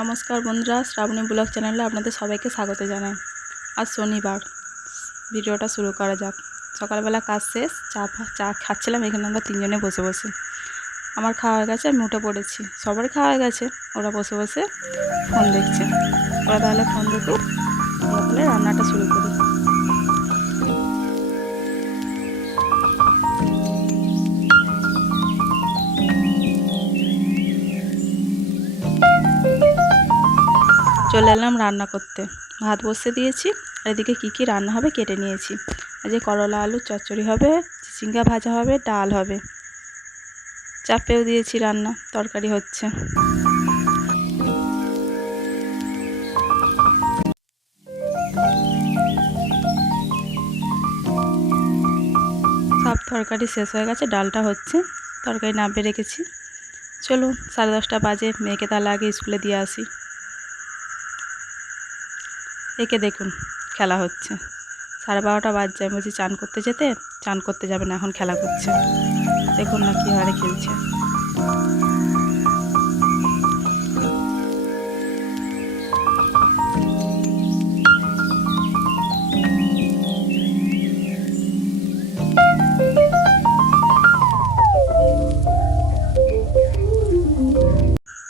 নমস্কার বন্ধুরা, শ্রাবণী ব্লগ চ্যানেলে আপনাদের সবাইকে স্বাগত জানাই। আজ শনিবার, ভিডিওটা শুরু করা যাক। সকালবেলা কাজ শেষ, চা খাচ্ছিলাম এখানে আমরা তিনজনে বসে বসে। আমার খাওয়া হয়ে গেছে, আমি উঠে পড়েছি। সবারই খাওয়া হয়ে গেছে, ওরা বসে বসে ফোন দেখছে। ওরা তাহলে ফোন দেখুক, আমরা তাহলে রান্নাটা শুরু করি। চলে এলাম রান্না করতে। ভাত বসিয়ে দিয়েছি, আর এদিকে কী রান্না হবে কেটে নিয়েছি। আজকে করলা আলুর চচ্চড়ি হবে, চিচিঙ্গা ভাজা হবে, ডাল হবে, চাপেও দিয়েছি রান্না, তরকারি হচ্ছে। সব তরকারি শেষ হয়ে গেছে, ডালটা হচ্ছে, তরকারি নামিয়ে রেখেছি। চলুন 10:30 বাজে, মেয়েকে তাহলে আগে স্কুলে দিয়ে আসি। একে দেখুন খেলা হচ্ছে, 12:30 বাজছে। আমি বলছি চান করতে যেতে, চান করতে যাবে না, এখন খেলা করছে। দেখুন না কী হারে খেলছে।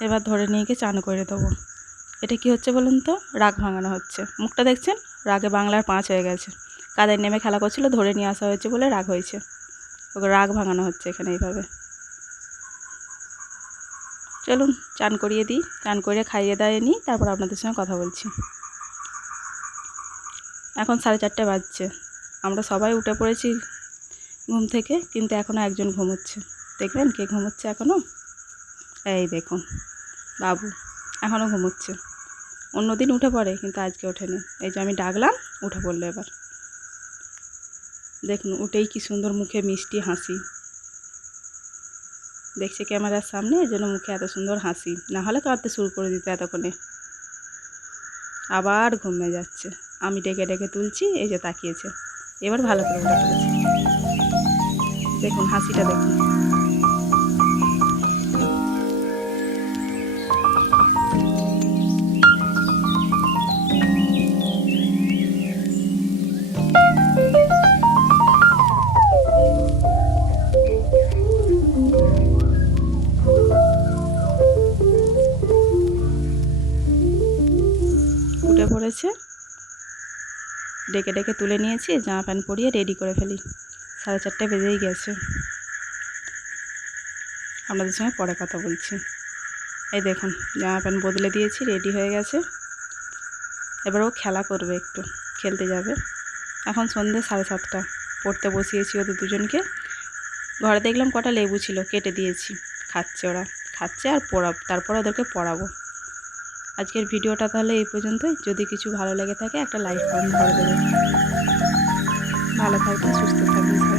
এবার ধরে নিয়ে গিয়ে চান করে দেবো। এটা কি হচ্ছে বলুন তো? রাগ ভাঙানো হচ্ছে। মুখটা দেখছেন, রাগে বাংলার 5 হয়ে গেছে। কাদের নেমে খেলা করছিল, ধরে নিয়ে আসা হয়েছে বলে রাগ হয়েছে। ওকে রাগ ভাঙানো হচ্ছে এখানে এইভাবে। চলুন চান করিয়ে দিই, চান করিয়ে খাইয়ে দাইয়ে নিই, তারপর আপনাদের সঙ্গে কথা বলছি। এখন 4:30 বাজছে। আমরা সবাই উঠে পড়েছি ঘুম থেকে, কিন্তু এখনও একজন ঘুমোচ্ছে। দেখবেন কে ঘুমোচ্ছে এখনও? এই দেখুন বাবু এখনও ঘুমোচ্ছে। অন্যদিন উঠে পড়ে, কিন্তু আজকে ওঠেনি। এই যে আমি ডাকলাম, উঠে পড়লো এবার। দেখুন উঠেই কি সুন্দর মুখে মিষ্টি হাসি। দেখছে ক্যামেরার সামনে, এই জন্য মুখে এত সুন্দর হাসি, না হলে কাঁদতে শুরু করে দিত এতক্ষণে। আবার ঘুমিয়ে যাচ্ছে। আমি ডেকে ডেকে তুলছি, এই যে তাকিয়েছে। এবার ভালো করে উঠে পড়েছে। দেখুন হাসিটা দেখুন। উঠে পড়েছে, ডেকে ডেকে তুলে নিয়েছি, জামা প্যান্ট পরিয়ে রেডি করে ফেলি। 4:30 বেজেই গেছে। আপনাদের সঙ্গে পরে কথা বলছি। এই দেখুন জামা প্যান্ট বদলে দিয়েছি, রেডি হয়ে গেছে। এবার ও খেলা করবে, একটু খেলতে যাবে। এখন সন্ধ্যে 7:30। পড়তে বসিয়েছি ওদের দুজনকে। ঘরে দেখলাম কটা লেবু ছিল, কেটে দিয়েছি। খাচ্ছে ওরা, খাচ্ছে আর তারপর ওদেরকে পড়াবো। আজকের ভিডিওটা তাহলে এই পর্যন্তই। যদি কিছু ভালো লেগে থাকে একটা লাইক কমেন্ট করে দেবেন। ভালো থাকবেন, সুস্থ থাকবেন।